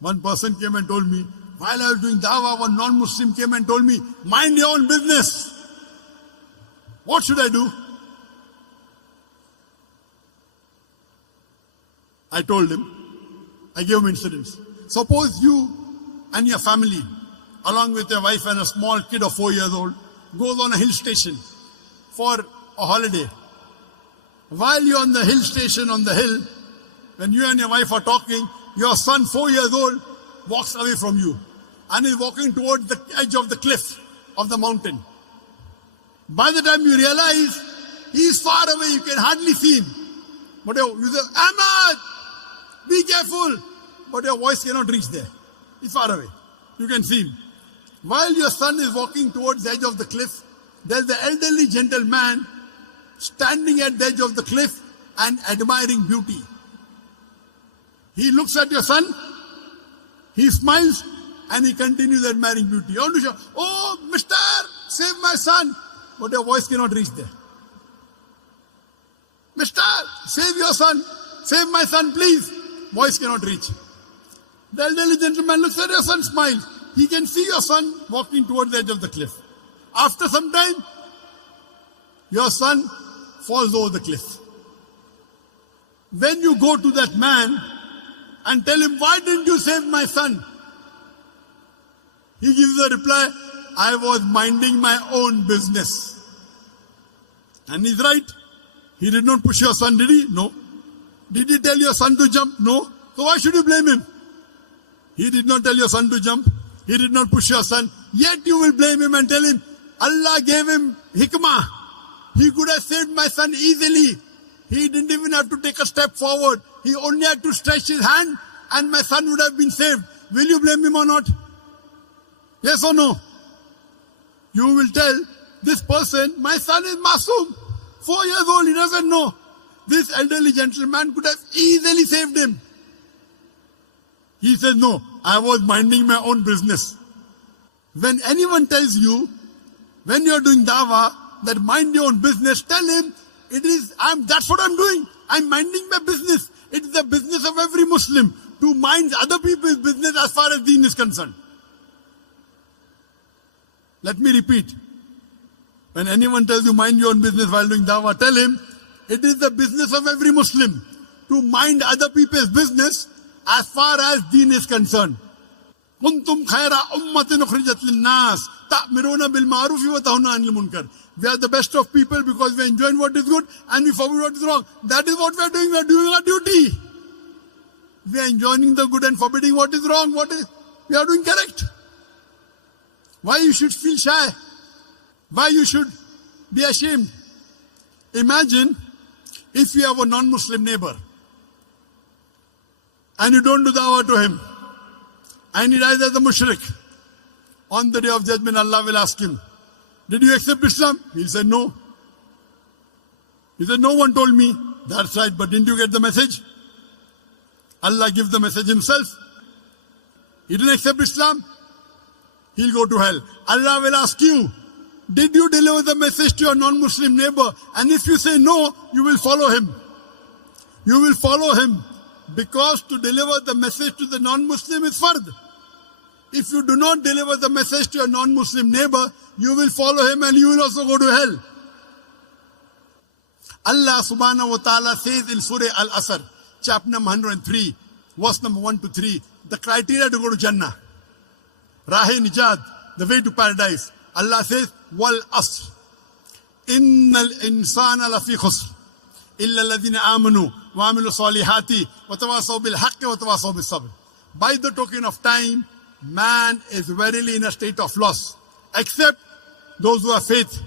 One person came and told me, while I was doing Dawah, one non-Muslim came and told me, mind your own business. What should I do? I told him, I gave him incidents. Suppose you and your family, along with your wife and a small kid of 4 years old, goes on a hill station for a holiday. While you're on the hill station, on the hill, when you and your wife are talking, your son, 4 years old, walks away from you and is walking towards the edge of the cliff of the mountain. By the time you realize, he is far away, you can hardly see him. But you say, Ahmad, be careful. But your voice cannot reach there. He's far away. You can see him. While your son is walking towards the edge of the cliff, there's the elderly gentleman standing at the edge of the cliff and admiring beauty. He looks at your son, he smiles, and he continues admiring beauty. You want to shout, oh, mister, save my son. But your voice cannot reach there. Mister, save your son. Save my son, please. Voice cannot reach. The elderly gentleman looks at your son, smiles. He can see your son walking towards the edge of the cliff. After some time, your son falls over the cliff. When you go to that man and tell him, why didn't you save my son? He gives the reply, I was minding my own business. And he's right. He did not push your son, did he? No. Did he tell your son to jump? No. So why should you blame him? He did not tell your son to jump. He did not push your son. Yet you will blame him and tell him, Allah gave him hikmah. He could have saved my son easily. He didn't even have to take a step forward. He only had to stretch his hand and my son would have been saved. Will you blame him or not? Yes or no? You will tell this person, my son is Masoom. 4 years old, he doesn't know. This elderly gentleman could have easily saved him. He says, no, I was minding my own business. When anyone tells you, when you're doing Dawah, that mind your own business, tell him, that's what I'm doing. I'm minding my business. It is the business of every Muslim to mind other people's business as far as deen is concerned. Let me repeat. When anyone tells you mind your own business while doing Dawah, tell him, it is the business of every Muslim to mind other people's business as far as deen is concerned. كنتم خير أمة أخرجت للناس تأمرون بالمعروف وتنهون عن المنكر. We are the best of people because we are enjoying what is good and we forbid what is wrong. That is what we are doing. We are doing our duty. We are enjoying the good and forbidding what is wrong. We are doing correct. Why you should feel shy? Why you should be ashamed? Imagine if you have a non-Muslim neighbor and you don't do dawah to him and he dies as a mushrik. On the day of judgment, Allah will ask him, did you accept Islam? He said, no. He said, no one told me. That's right, but didn't you get the message? Allah gives the message himself. He didn't accept Islam. He'll go to hell. Allah will ask you, did you deliver the message to your non-Muslim neighbor? And if you say no, you will follow him. You will follow him because to deliver the message to the non-Muslim is fard. If you do not deliver the message to your non-Muslim neighbor, you will follow him and you will also go to hell. Allah subhanahu wa ta'ala says in Surah Al-Asr, chapter number 103, verse number 1 to 3, the criteria to go to Jannah. Rahe Nijad, the way to paradise. Allah says, Wal Asr. Innal insana lafi khusr. Illa alladhina amanu wa amilu salihati wa tawasaw bil haqqi wa tawasaw bis sabr. By the token of time, man is verily in a state of loss. Except those who have faith,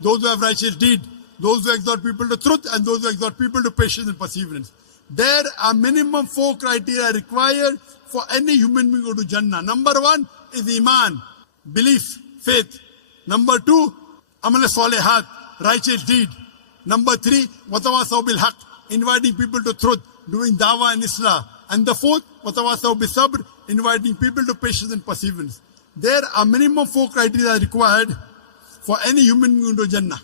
those who have righteous deed, those who exhort people to truth, and those who exhort people to patience and perseverance. There are minimum 4 criteria required for any human being to go to Jannah. Number 1 is Iman, belief, faith. Number 2, Amal Salihat, righteous deed. Number 3, Watawasaw bil Haq, inviting people to truth, doing Dawah and Islah. And the 4th, Watawasaw bil Sabr, inviting people to patience and perseverance. There are minimum 4 criteria required for any human being to Jannah.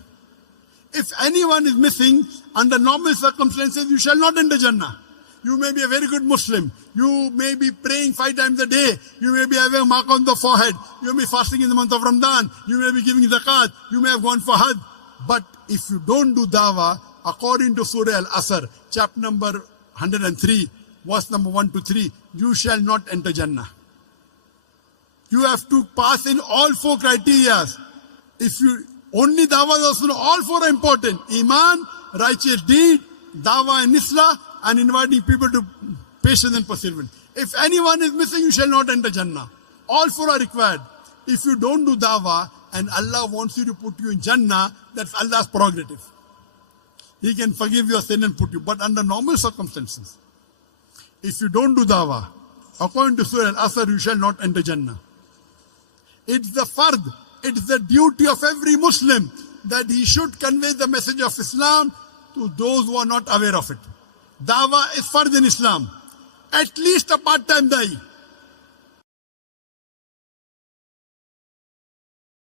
If anyone is missing, under normal circumstances, you shall not enter Jannah. You may be a very good Muslim. You may be praying 5 times a day. You may be having a mark on the forehead. You may be fasting in the month of Ramadan. You may be giving zakat. You may have gone for Hajj. But if you don't do dawah, according to Surah Al-Asr, chapter number 103, verse number 1 to 3, you shall not enter Jannah. You have to pass in all 4 criteria. If you only dawah is also, all 4 are important. Iman, righteous deed, dawah and islah, and inviting people to patience and perseverance. If anyone is missing, you shall not enter Jannah. All 4 are required. If you don't do dawah and Allah wants you to put you in Jannah, that's Allah's prerogative. He can forgive your sin and put you. But under normal circumstances, if you don't do dawah, according to Surah Al-Asr, you shall not enter Jannah. It's the fard, it's the duty of every Muslim that he should convey the message of Islam to those who are not aware of it. Dawah is fard in Islam. At least a part-time da'i.